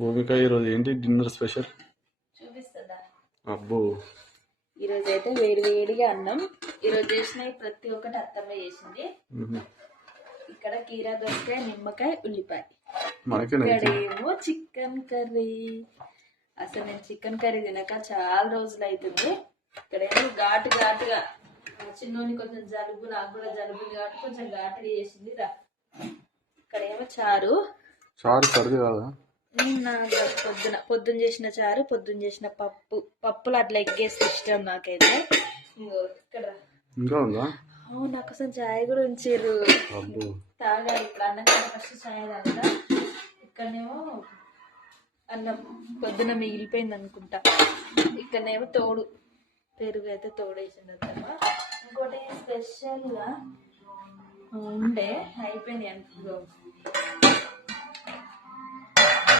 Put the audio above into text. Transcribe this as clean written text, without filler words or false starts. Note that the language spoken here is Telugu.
భూమిక ఈరోజు ఏంటి డిన్నర్ స్పెషల్ చూపిస్తుందా? అబ్బో, ఈరోజు అయితే వేడి వేడిగా అన్నం. ఈరోజు చేసిన ప్రతి ఒక్కటి అత్తమ్మ చేసింది. ఇక్కడ కీరా దొరకాయ, నిమ్మకాయ, ఉల్లిపాయ. ఇక్కడేమో చికెన్ కర్రీ. అసలు నేను చికెన్ కర్రీ తినక చాలా రోజులు అవుతుంది. ఇక్కడేమో ఘాటుగా చిన్నోని కొంచెం జలుబు, నాకు కూడా జలుబు కాబట్టి కొంచెం ఘాటుగా చేసింది. ఇక్కడేమో చారు సర్ది కాదా? పొద్దున్న చేసిన చారు, పొద్దున్న చేసిన పప్పులు అట్లా ఎగ్గేస్తే ఇష్టం నాకైతే. ఇక్కడ నా కోసం చాయ్ కూడా ఉంచారు, తాగాలి. ఇప్పుడు అన్నం ఫస్ట్ చాయ్ తాగుతా. ఇక్కడనేమో అన్నం పొద్దున మిగిలిపోయింది అనుకుంటా. ఇక్కడనేమో తోడు పెరుగు అయితే తోడేసింది అత్తమ్మ. ఇంకోటి స్పెషల్గా ఉండే అయిపోయింది అనుకో.